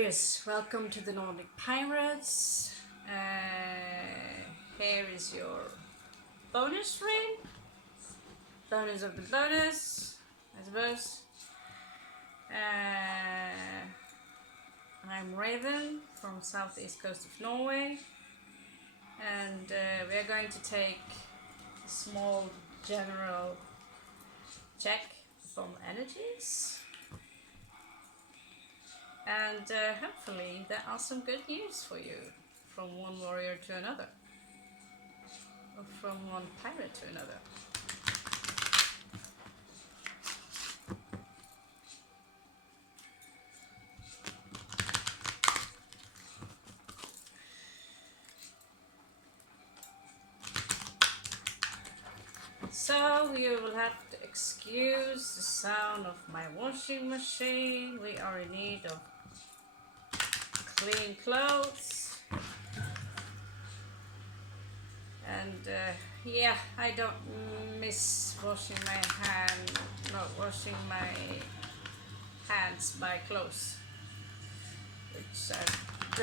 Aries, welcome to the Nordic Pirates. Here is your bonus read. Bonus of the bonus, I suppose. I'm Raven from southeast coast of Norway, and we are going to take a small general check from energies. And hopefully there are some good news for you from one warrior to another, or from one pirate to another. So you will have to excuse the sound of my washing machine. We are in need of clean clothes, and yeah, I don't miss washing my hands by clothes, which I've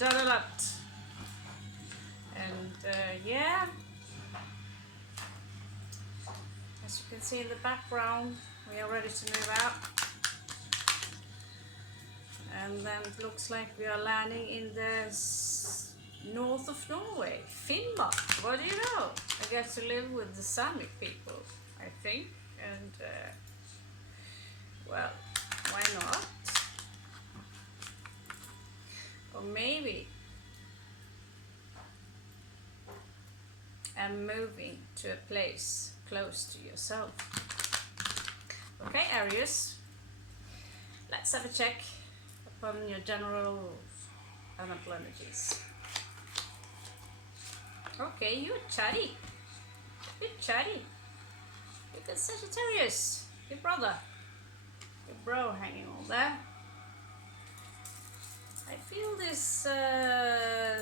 done a lot, and yeah, as you can see in the background, we are ready to move out. And then it looks like we are landing in the north of Norway, Finnmark. What do you know? I get to live with the Sami people, I think. And well, why not? Or maybe I'm moving to a place close to yourself. Okay, Aries, let's have a check upon your general elemental energies. Okay, you're chatty. You're chatty. You got Sagittarius, your brother. Your bro hanging all there. I feel this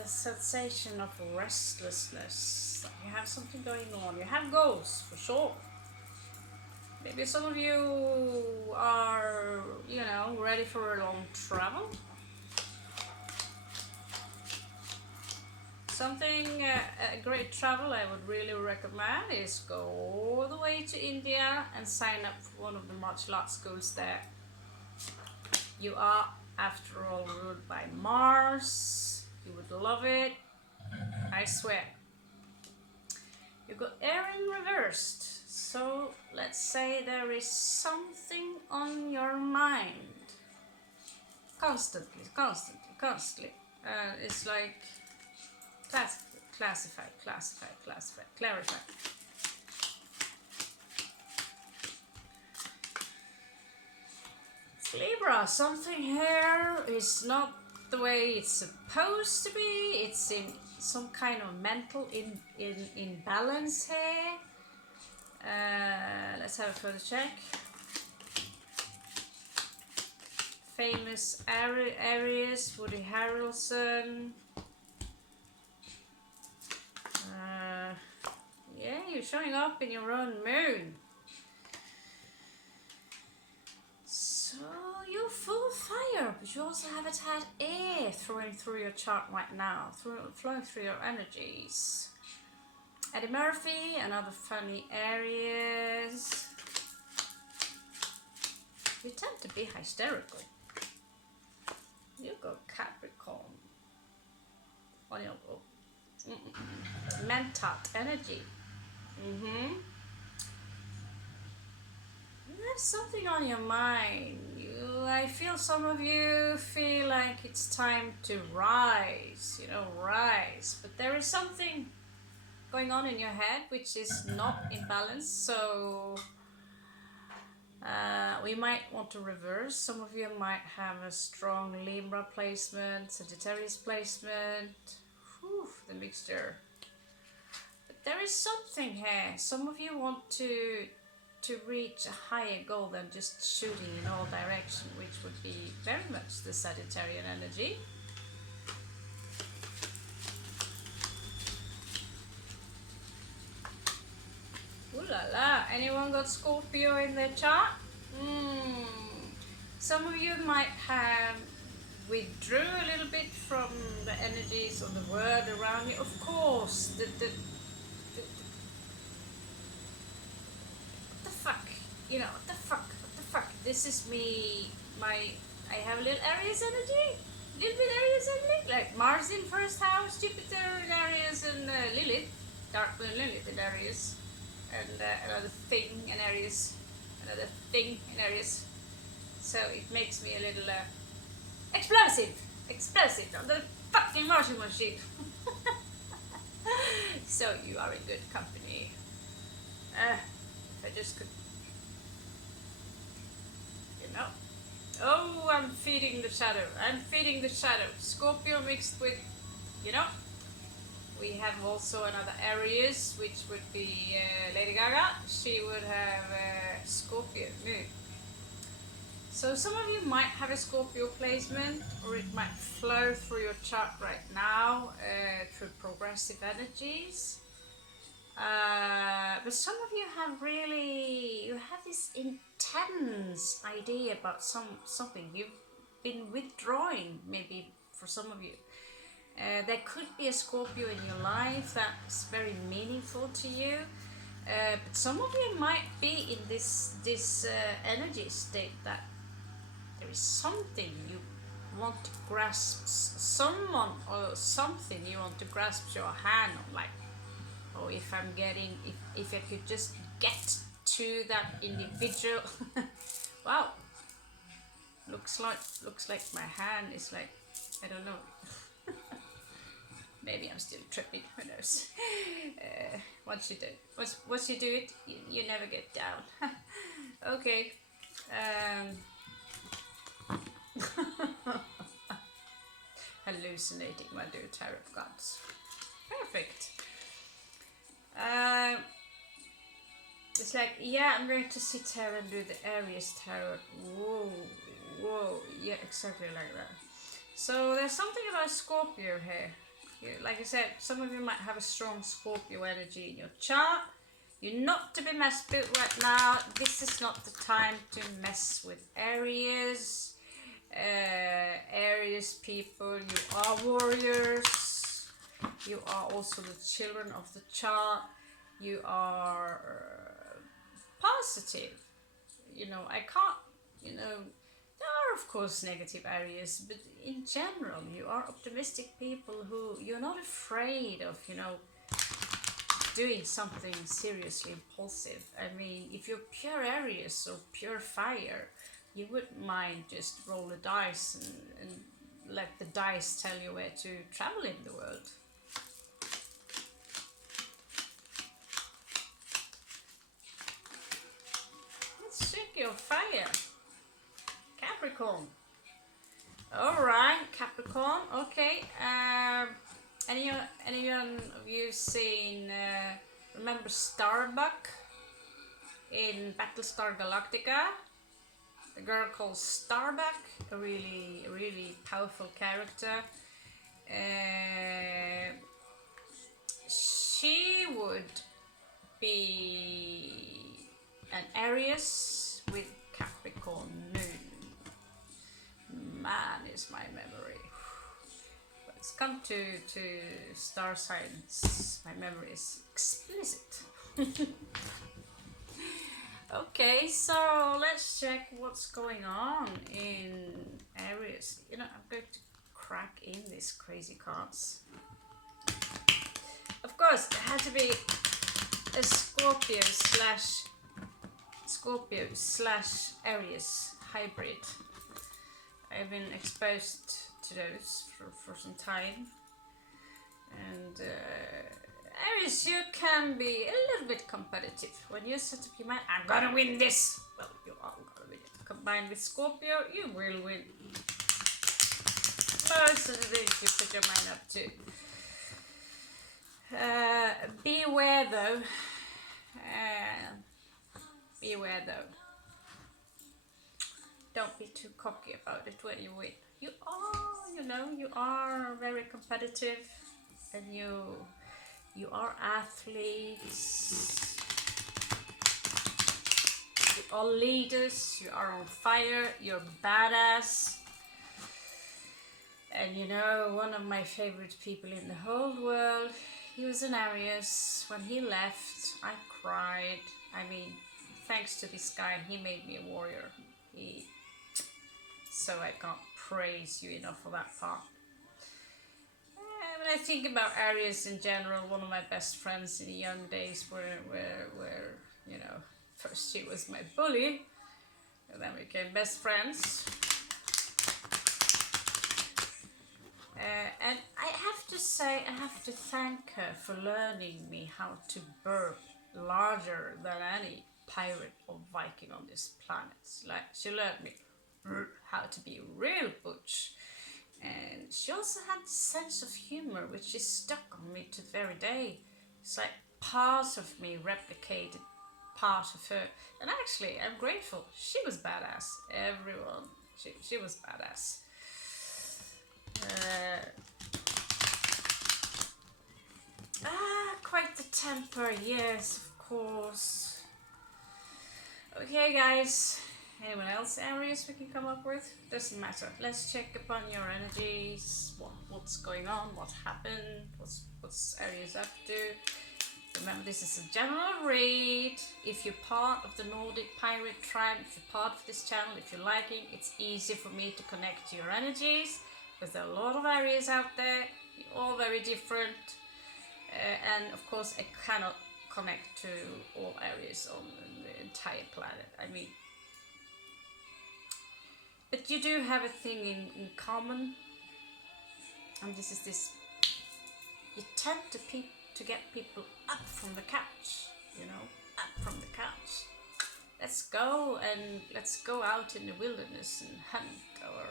sensation of restlessness. You have something going on. You have goals, for sure. Maybe some of you are, ready for a long travel. A great travel I would really recommend is go all the way to India and sign up for one of the martial arts schools there. You are, after all, ruled by Mars. You would love it, I swear. You got air in reversed. So let's say there is something on your mind. Constantly. It's like classify, clarify. It's Libra, something here is not the way it's supposed to be. It's in some kind of mental imbalance here. Let's have a further check. Famous Aries, Woody Harrelson. Yeah, you're showing up in your own moon. So you're full of fire, but you also have a tad air flowing through your chart right now, flowing through your energies. Eddie Murphy, another funny Aries. You tend to be hysterical. You got Capricorn on your mentat energy. There's something on your mind. I feel some of you feel like it's time to rise, but there is something going on in your head which is not in balance, so we might want to reverse. Some of you might have a strong Libra placement, Sagittarius placement. Whew, the mixture. But there is something here. Some of you want to reach a higher goal than just shooting in all directions, which would be very much the Sagittarian energy. Ooh la la, anyone got Scorpio in their chart? Some of you might have withdrew a little bit from the energies of the world around you. Of course, what the fuck, what the fuck. This is me. I have a little Aries energy, like Mars in first house, Jupiter in Aries, and Lilith, Dark Moon Lilith in Aries, and another thing in Aries, So it makes me a little explosive on the fucking washing machine. So you are in good company. If I just could, Oh, I'm feeding the shadow. Scorpio mixed with, we have also another Aries, which would be Lady Gaga. She would have Scorpio moon. So some of you might have a Scorpio placement, or it might flow through your chart right now through progressive energies. But some of you have this intense idea about something. You've been withdrawing, maybe for some of you. There could be a Scorpio in your life that's very meaningful to you. But some of you might be in this energy state that there is something you want to grasp, someone or something you want to grasp your hand on, like, oh, if I could just get to that individual. Wow, looks like my hand is like, I don't know. Maybe I'm still tripping, who knows. Once you do it, you never get down. Okay. Hallucinating while I do tarot cards. Perfect. It's like, yeah, I'm going to sit here and do the Aries tarot. Whoa, yeah, exactly like that. So there's something about Scorpio here. Like I said, some of you might have a strong Scorpio energy in your chart. You're not to be messed with right now. This is not the time to mess with Aries. Aries people, you are warriors. You are also the children of the chart. You are positive. I can't, there are of course negative areas, but in general, you are optimistic people who you're not afraid of, doing something seriously impulsive. I mean, if you're pure Aries or pure fire, you wouldn't mind just roll the dice and let the dice tell you where to travel in the world. Let's check your fire. Capricorn. Alright, Capricorn. Okay. Anyone of you seen, remember Starbuck in Battlestar Galactica? A girl called Starbuck, a really powerful character. She would be an Aries with Capricorn moon. Man, is my memory. But it's come to star signs. My memory is explicit. Okay, so let's check what's going on in Aries. I'm going to crack in these crazy cards. Of course, there had to be a Scorpio slash Aries hybrid. I've been exposed to those for some time. And Aries, you can be a little bit competitive. When you set up your mind, I'm gonna win this. Well, you are gonna win it. Combined with Scorpio, you will win. Most of the things you put your mind up to. Beware though. Don't be too cocky about it when you win. You are very competitive, and you are athletes, you are leaders, you are on fire, you're badass. And you know, one of my favorite people in the whole world, he was an Aries. When he left, I cried. I mean, thanks to this guy, he made me a warrior. So I can't praise you enough for that part. When I think about Aries in general, one of my best friends in the young days were you know, first she was my bully, and then we became best friends. And I have to say, I have to thank her for learning me how to burp larger than any pirate or Viking on this planet. Like, she learned me how to be real butch. And she also had a sense of humor, which is stuck on me to the very day. It's like part of me replicated part of her. And actually, I'm grateful. She was badass. Everyone. She was badass. Quite the temper, yes, of course. Okay, guys. Anyone else Aries we can come up with? Doesn't matter. Let's check upon your energies. What's going on? What happened? What's Aries up to? Remember, this is a general read. If you're part of the Nordic pirate tribe, if you're part of this channel, if you're liking, it's easy for me to connect to your energies. Because there are a lot of Aries out there, all very different, and of course I cannot connect to all Aries on the entire planet. I mean, but you do have a thing in common, and this is this: you tend to get people up from the couch, you know, up from the couch. Let's go out in the wilderness and hunt, or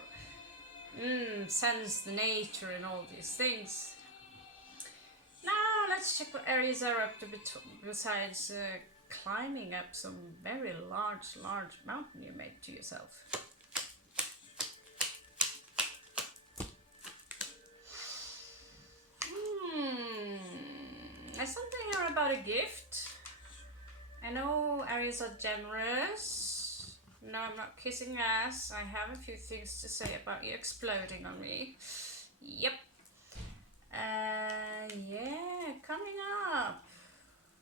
sense the nature and all these things. Now let's check what Aries are up to besides climbing up some very large mountain you made to yourself. There's something here about a gift. I know Aries are generous. No, I'm not kissing ass. I have a few things to say about you exploding on me. Yep. Yeah, coming up.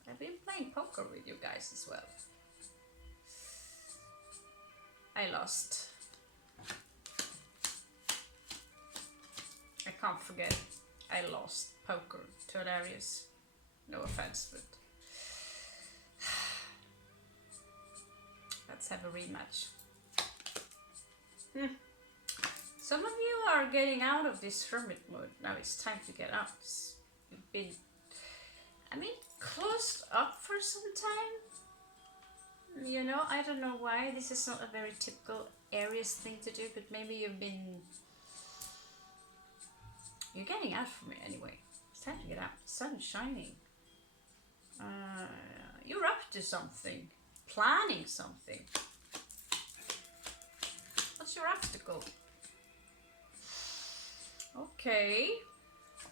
I've been playing poker with you guys as well. I lost. I can't forget it. I lost poker to an Aries. No offense, but let's have a rematch. Some of you are getting out of this hermit mode. Now it's time to get out. You've been, I mean, closed up for some time. You know, I don't know why. This is not a very typical Aries thing to do, but maybe you're getting out from it anyway. It's time to get out. The sun's shining. You're up to something. Planning something. What's your obstacle? Okay.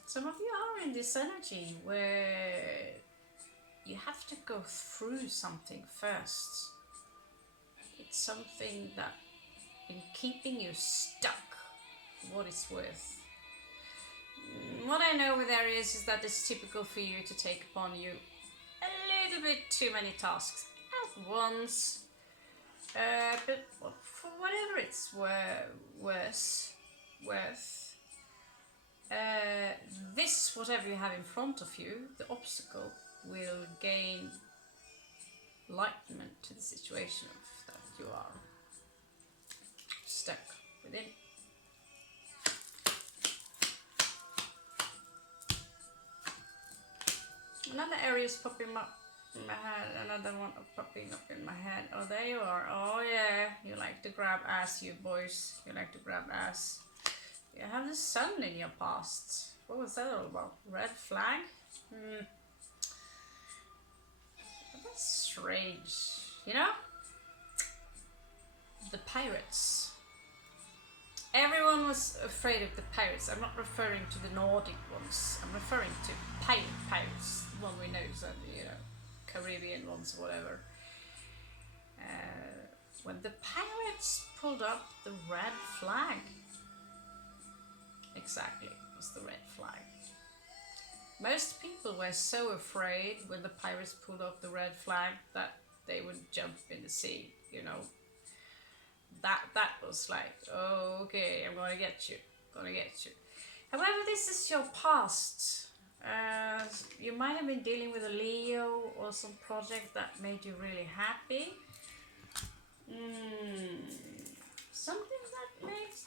Some of you are in this energy where you have to go through something first. It's something that been keeping you stuck, what it's worth. What I know with Aries is that it's typical for you to take upon you a little bit too many tasks at once, but for whatever it's worth, this, whatever you have in front of you, the obstacle, will gain enlightenment to the situation of that you are stuck within. Another area is popping up in my head, another one popping up in my head. Oh, there you are. Oh yeah, you like to grab ass, you boys. You like to grab ass. You have the sun in your past. What was that all about? Red flag? That's strange. You know? The pirates. Everyone was afraid of the pirates. I'm not referring to the Nordic ones. I'm referring to pirates. The one we know, so, you know, Caribbean ones, whatever. When the pirates pulled up the red flag. Exactly. Most people were so afraid when the pirates pulled off the red flag that they would jump in the sea, you know. That was like, oh, okay, I'm gonna get you, gonna get you. However, this is your past. You might have been dealing with a Leo or some project that made you really happy. Something that makes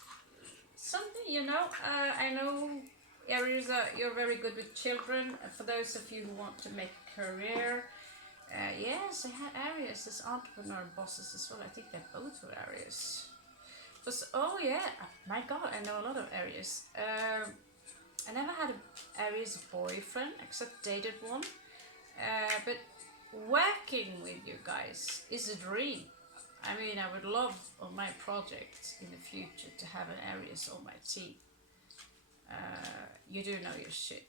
something, you know. I know Aries, you're very good with children. For those of you who want to make a career, yes, I had Aries as entrepreneur bosses as well. I think they both were Aries. But, oh yeah, my God, I know a lot of Aries. I never had an Aries boyfriend, except dated one. But working with you guys is a dream. I mean, I would love on my project in the future to have an Aries on my team. You do know your shit.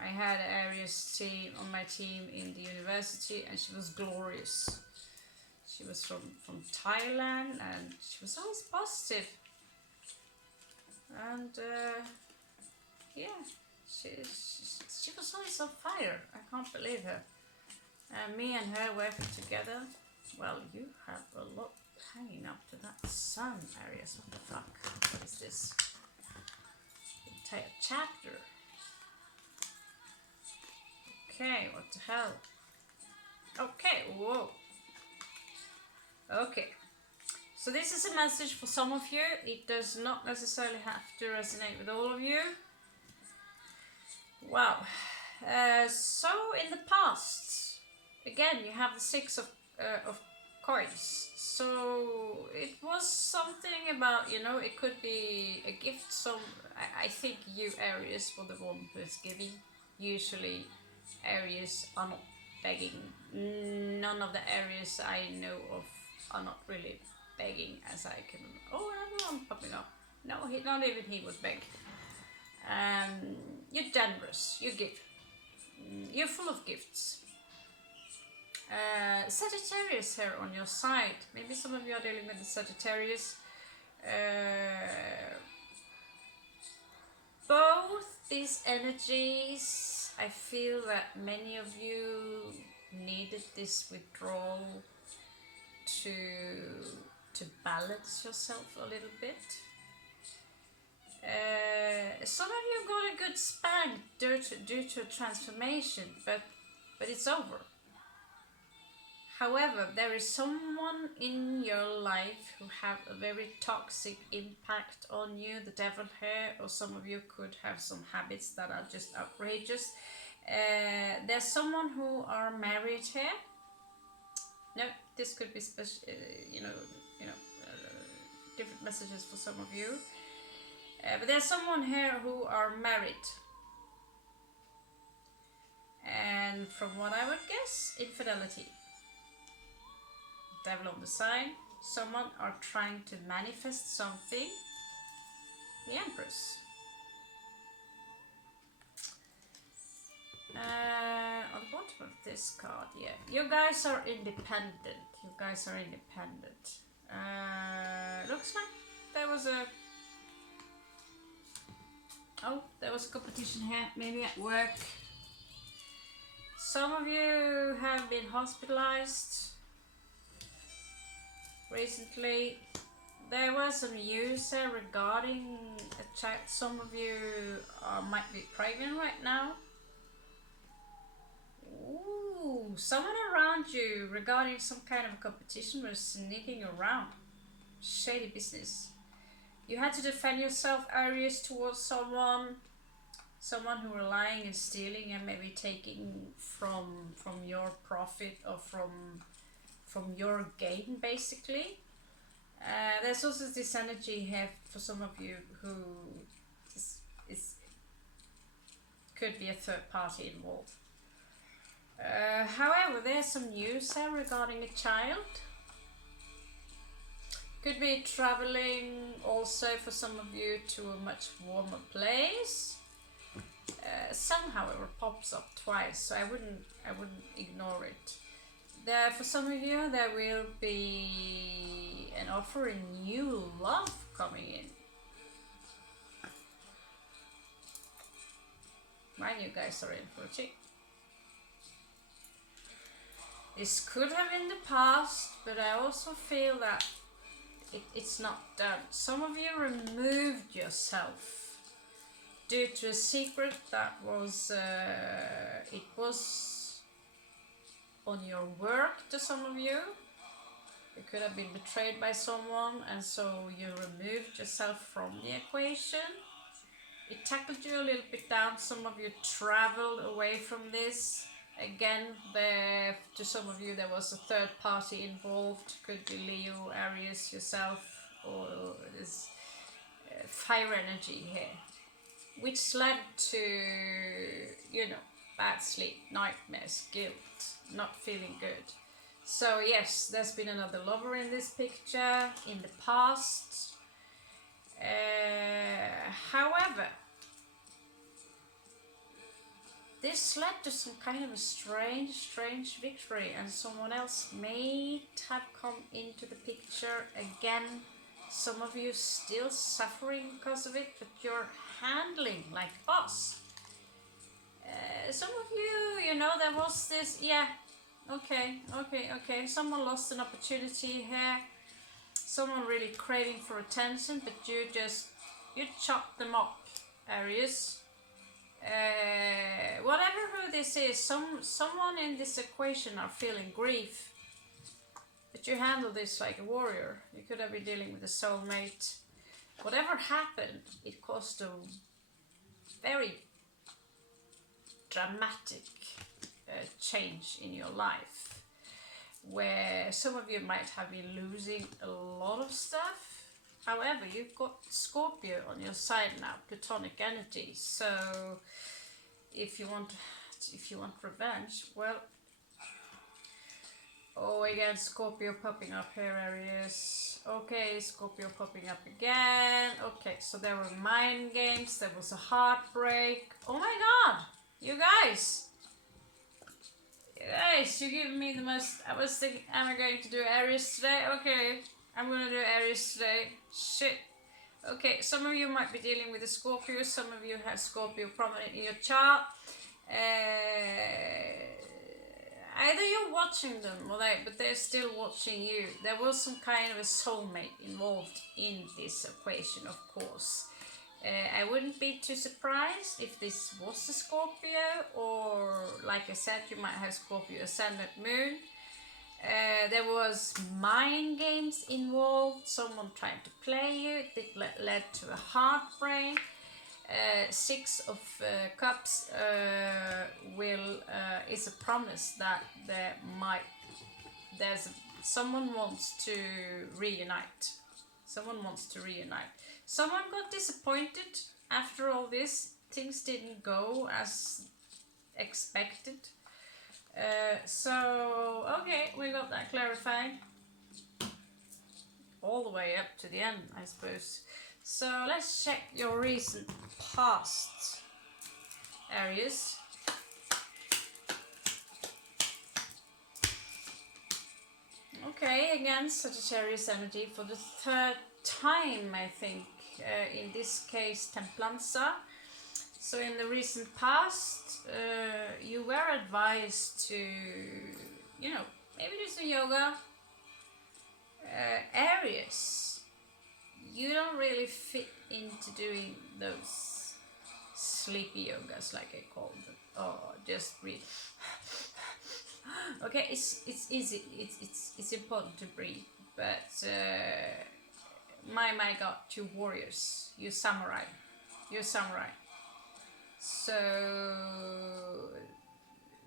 I had an Aries team on my team in the university, and she was glorious. She was from Thailand, and she was always positive. And yeah, she was always on fire. I can't believe her. Me and her working together. Well, you have a lot hanging up to that sun, Aries. What the fuck? What is this? Entire chapter. Okay, what the hell? Okay, whoa. Okay. So this is a message for some of you. It does not necessarily have to resonate with all of you. Wow. So in the past, again, you have the Six of Coins. So it was something about, you know, it could be a gift. I think you Aries were the one who is giving. Usually Aries are not begging. None of the Aries I know of are not really begging, as I can remember. Oh, another one popping up. No, not even he was beg. You're generous. You give. You're full of gifts. Sagittarius here on your side. Maybe some of you are dealing with the Sagittarius. Both these energies, I feel that many of you needed this withdrawal to balance yourself a little bit. Some of you got a good span due to a transformation, but it's over. However, there is someone in your life who have a very toxic impact on you, the devil here, or some of you could have some habits that are just outrageous. There's someone who are married here. No, this could be special, different messages for some of you. But there's someone here who are married. And from what I would guess, infidelity. Devil on the side. Someone are trying to manifest something. The Empress. On the bottom of this card, yeah. You guys are independent. You guys are independent. Looks like there was a... Oh, there was a competition here, maybe at work. Some of you have been hospitalized recently. There was some news regarding a child. Some of you might be pregnant right now. Ooh, someone around you regarding some kind of competition was sneaking around. Shady business. You had to defend yourself, Aries, towards someone who were lying and stealing and maybe taking from your profit or from your gain, basically. There's also this energy here for some of you who could be a third party involved. However, there's some news here regarding a child. Could be traveling also for some of you to a much warmer place. Somehow it pops up twice, so I wouldn't ignore it. There, for some of you, there will be an offer in new love coming in. My fine, you guys are in for a treat. This could have been the past, but I also feel that it's not done. Some of you removed yourself due to a secret that was, it was on your work to some of you. You could have been betrayed by someone, and so you removed yourself from the equation. It tackled you a little bit down. Some of you traveled away from this. Again, to some of you there was a third party involved. Could be Leo, Aries, yourself, or this fire energy here, which led to, you know, bad sleep, nightmares, guilt, not feeling good. So yes, there's been another lover in this picture in the past. However, this led to some kind of a strange victory, and someone else may have come into the picture again. Some of you still suffering because of it, but you're handling like a boss. Some of you, you know, there was this, yeah, okay, someone lost an opportunity here. Someone really craving for attention, but you chop them up, Aries. Whatever who this is, someone in this equation are feeling grief, but you handle this like a warrior. You could have been dealing with a soulmate. Whatever happened, it caused a very dramatic change in your life, where some of you might have been losing a lot of stuff. However, you've got Scorpio on your side now, Platonic energy. So if you want revenge, well, oh, again, Scorpio popping up here, Aries. Okay, Scorpio popping up again. Okay, so there were mind games, there was a heartbreak. Oh my god, you guys, you give me the most. I was thinking, am I going to do Aries today? Okay, I'm gonna do Aries today. Shit. Okay, some of you might be dealing with a Scorpio, some of you have Scorpio prominent in your chart. Either you're watching them, but they're still watching you. There was some kind of a soulmate involved in this equation, of course. I wouldn't be too surprised if this was a Scorpio, or like I said, you might have Scorpio Ascendant Moon. There was mind games involved, someone trying to play you. It led to a heartbreak. Six of Cups is a promise that someone wants to reunite. Someone got disappointed after all this. Things didn't go as expected. So, okay, we got that clarified. All the way up to the end, I suppose. So, let's check your recent past, Aries. Okay, again, Sagittarius energy for the third time, I think. In this case, Templanza. So in the recent past, you were advised to, you know, maybe do some yoga. Aries, you don't really fit into doing those sleepy yogas, like I call them. Oh, just breathe. Okay, it's easy. It's important to breathe, but my god, you warriors, you samurai. So,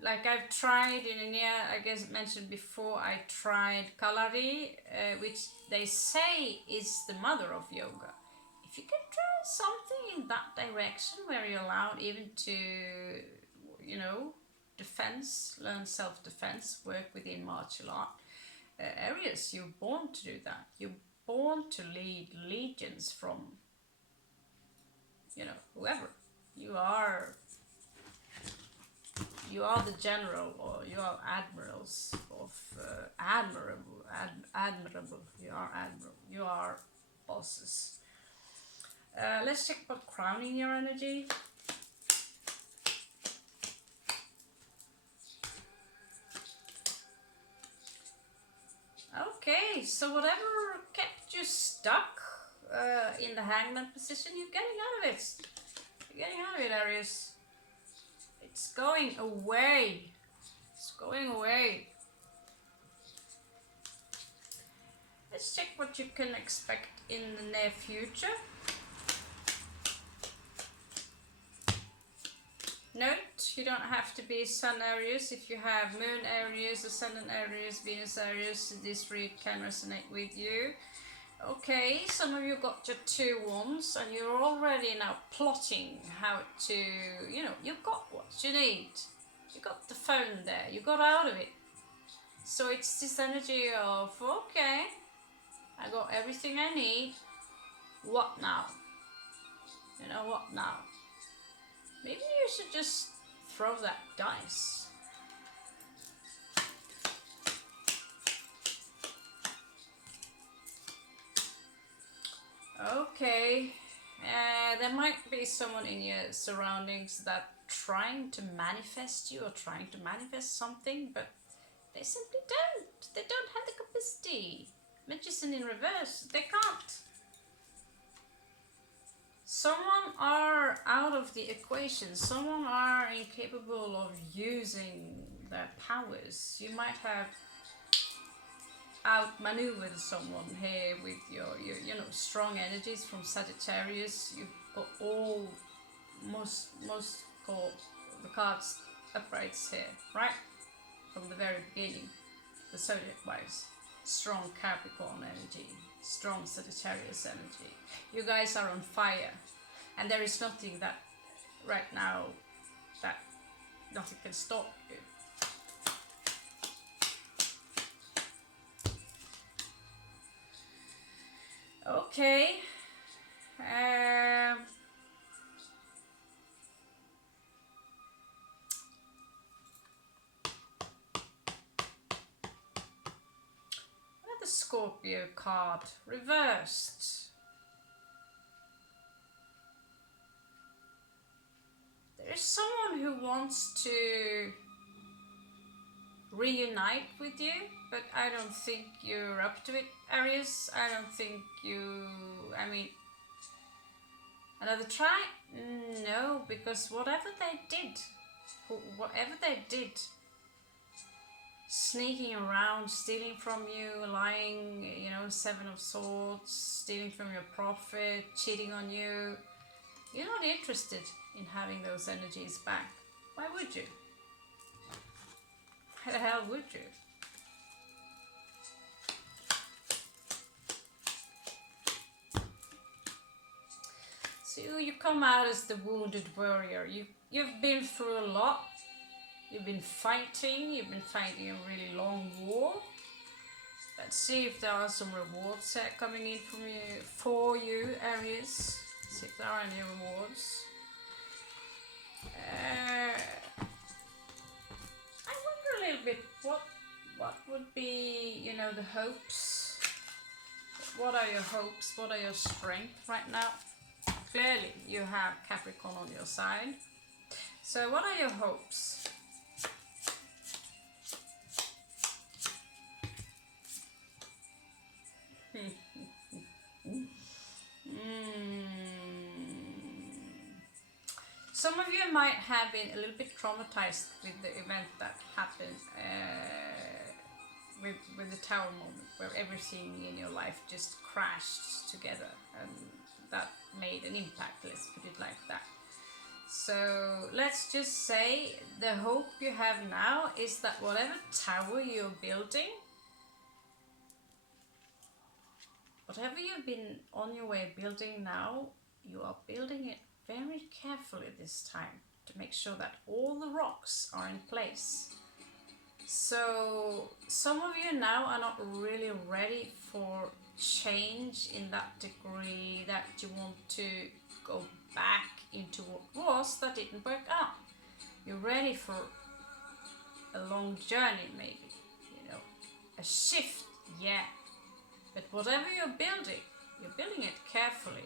like I've tried in India, I guess mentioned before, I tried Kalari, which they say is the mother of yoga. If you can try something in that direction, where you're allowed even to, you know, learn self-defense, work within martial art. Aries, you're born to do that. You're born to lead legions from, you know, whoever. You are the general, or you are admirals of admirable. You are admiral. You are bosses. Let's check about crowning your energy. so whatever kept you stuck in the hangman position, you're getting out of it. You're getting out of it, Aries. It's going away. It's going away. Let's check what you can expect in the near future. Note, you don't have to be Sun Aries. If you have Moon Aries, Ascendant Aries, Venus Aries, this read can resonate with you. Okay, some of you got your 2 wands and you're already now plotting how to, you know, you got what you need. You got the phone there, you got out of it. So it's this energy of, okay, I got everything I need. What now? You know, what now? Maybe you should just throw that dice. Okay, there might be someone in your surroundings that trying to manifest you or trying to manifest something, but they simply don't. They don't have the capacity. Magician in reverse, they can't. Someone are out of the equation. Someone are incapable of using their powers. You might have outmaneuvered someone here with your you know, strong energies from Sagittarius. You've got all most called the cards uprights here, right? From the very beginning, the zodiac wise. Strong Capricorn energy, strong Sagittarius energy. You guys are on fire, and there is nothing that right now that nothing can stop you. Okay. Another Scorpio card reversed. There is someone who wants to reunite with you, but I don't think you're up to it, Aries. I don't think you, I mean, another try? No, because whatever they did, sneaking around, stealing from you, lying, you know, 7 of Swords, stealing from your profit, cheating on you, you're not interested in having those energies back. Why would you? How the hell would you? So you come out as the wounded warrior. You've been through a lot. You've been fighting a really long war. Let's see if there are some rewards coming in from you, for you, Aries. See if there are any rewards. I wonder a little bit what would be, you know, the hopes. What are your hopes? What are your strengths right now? Clearly, you have Capricorn on your side. So, what are your hopes? Some of you might have been a little bit traumatized with the event that happened with the tower moment, where everything in your life just crashed together, and that made an impact, let's put it like that. So let's just say the hope you have now is that whatever tower you're building, whatever you've been on your way building now, you are building it very carefully this time to make sure that all the rocks are in place. So some of you now are not really ready for change in that degree that you want to go back into what was that didn't work out. You're ready for a long journey, maybe, you know, a shift, yeah. But whatever you're building it carefully.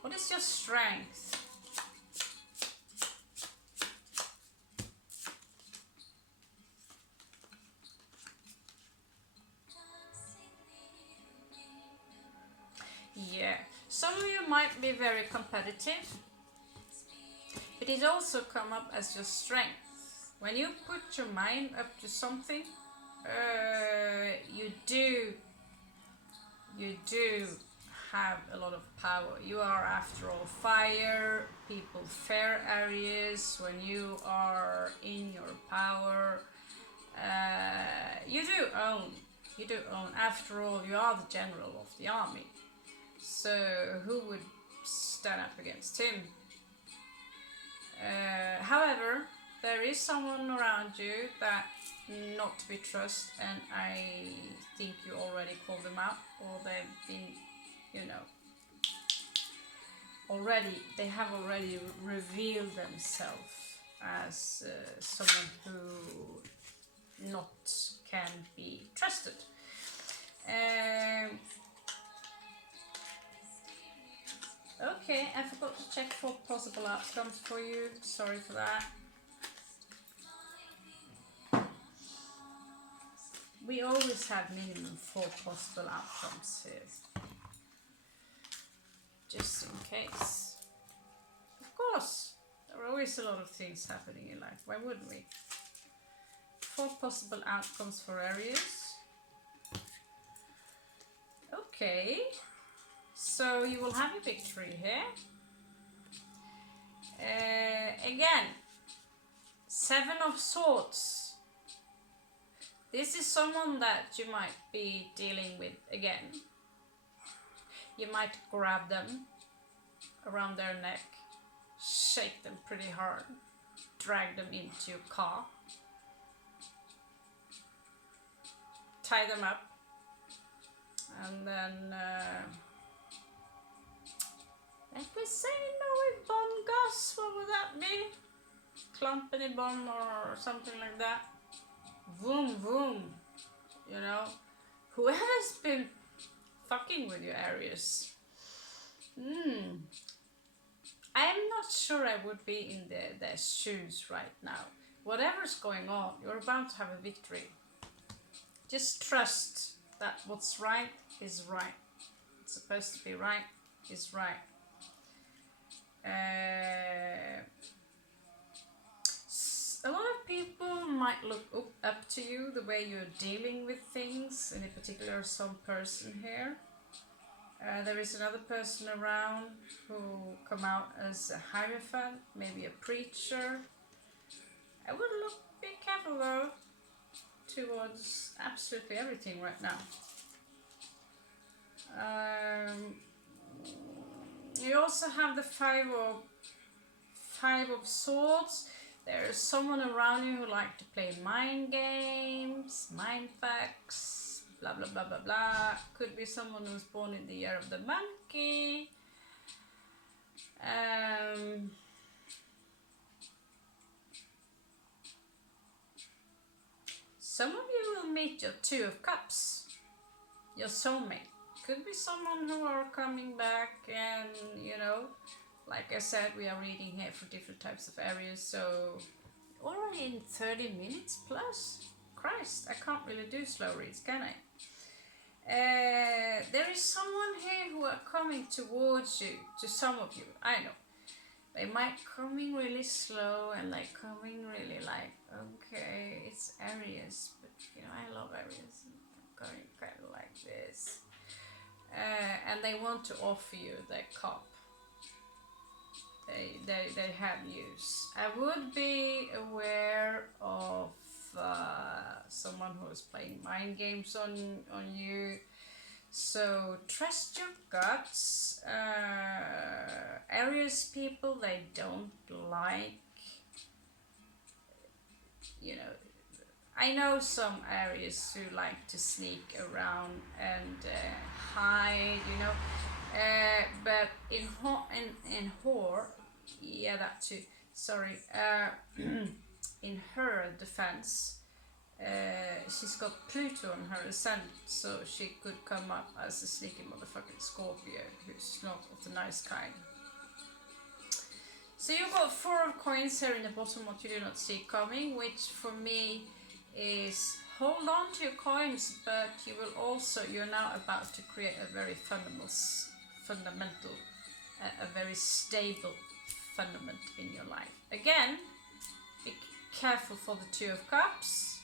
What is your strength? might be very competitive, but it also come up as your strength. When you put your mind up to something, you do have a lot of power. You are, after all, fire. People fear Aries when you are in your power. You do own. After all, you are the general of the army. So who would stand up against him? However, there is someone around you that not to be trusted, and I think you already called them out, or they've been, they have already revealed themselves as someone who not can be trusted. Okay, I forgot to check for possible outcomes for you. Sorry for that. We always have minimum 4 possible outcomes here, just in case. Of course, there are always a lot of things happening in life. Why wouldn't we? 4 possible outcomes for Aries. Okay, so you will have a victory here. Again, 7 of Swords. This is someone that you might be dealing with again. You might grab them around their neck, shake them pretty hard, drag them into your car, tie them up, and then if we say no bomb gas, what would that be? Clumpany bomb or something like that. Vroom vroom, whoever's been fucking with you, Aries. I am not sure I would be in their shoes right now. Whatever's going on, you're about to have a victory. Just trust that what's right is right. It's supposed to be right is right. A lot of people might look up to you, the way you're dealing with things, and in particular some person here. There is another person around who come out as a hierophant, maybe a preacher. I would be careful though towards absolutely everything right now. You also have the 5 of Swords. There's someone around you who like to play mind games, mind facts, blah blah blah blah blah. Could be someone who's born in the year of the monkey. Some of you will meet your 2 of Cups, your soulmate. Could be someone who are coming back, and like I said, we are reading here for different types of areas, so already in 30 minutes plus. Christ, I can't really do slow reads, can I? There is someone here who are coming towards you, to some of you, I know. They might coming really slow and like coming really like, okay, it's Aries, but I love Aries. I'm going kind of like this. And they want to offer you their cup. They have news. I would be aware of someone who is playing mind games on you. So trust your guts. Aries people, they don't like, I know some Aries who like to sneak around and hide, but in her, yeah, that too. Sorry. In her defense, she's got Pluto on her ascendant, so she could come up as a sneaky motherfucking Scorpio who's not of the nice kind. So you've got 4 of coins here in the bottom, what you do not see coming, which for me is hold on to your coins, but you're now about to create a very fundamental a very stable fundament in your life. Again, be careful for the Two of Cups.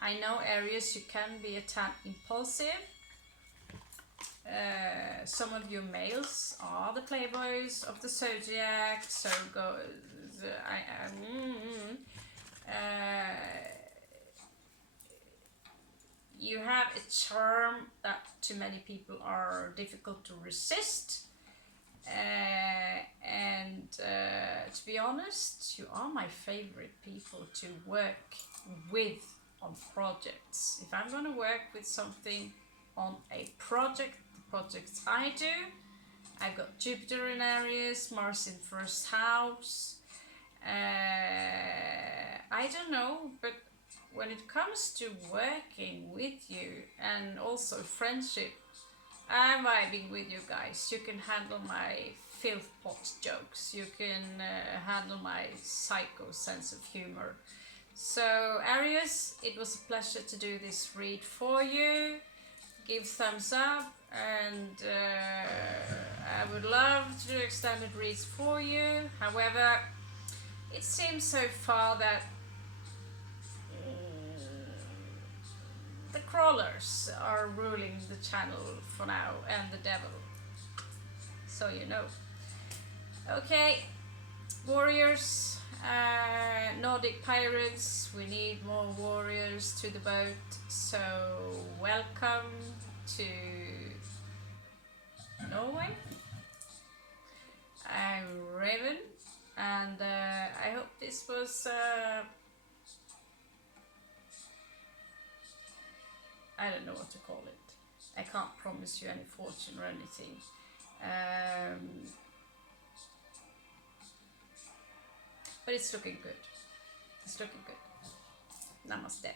I know, Aries, you can be a tad impulsive. Some of you males are the playboys of the zodiac, so you have a charm that to many people are difficult to resist. To be honest, you are my favorite people to work with on projects. If I'm going to work with something on a project, the projects I do, I've got Jupiter in Aries, Mars in first house. I don't know, but when it comes to working with you and also friendship, I'm vibing with you guys. You can handle my filth pot jokes. You can handle my psycho sense of humor. So Aries, it was a pleasure to do this read for you. Give thumbs up, and I would love to do extended reads for you. However, it seems so far that the crawlers are ruling the channel for now, and the devil, so you know. Okay, warriors, Nordic pirates, we need more warriors to the boat, so welcome to Norway. I'm Raven, and I hope this was I don't know what to call it. I can't promise you any fortune or anything. But it's looking good. It's looking good. Namaste.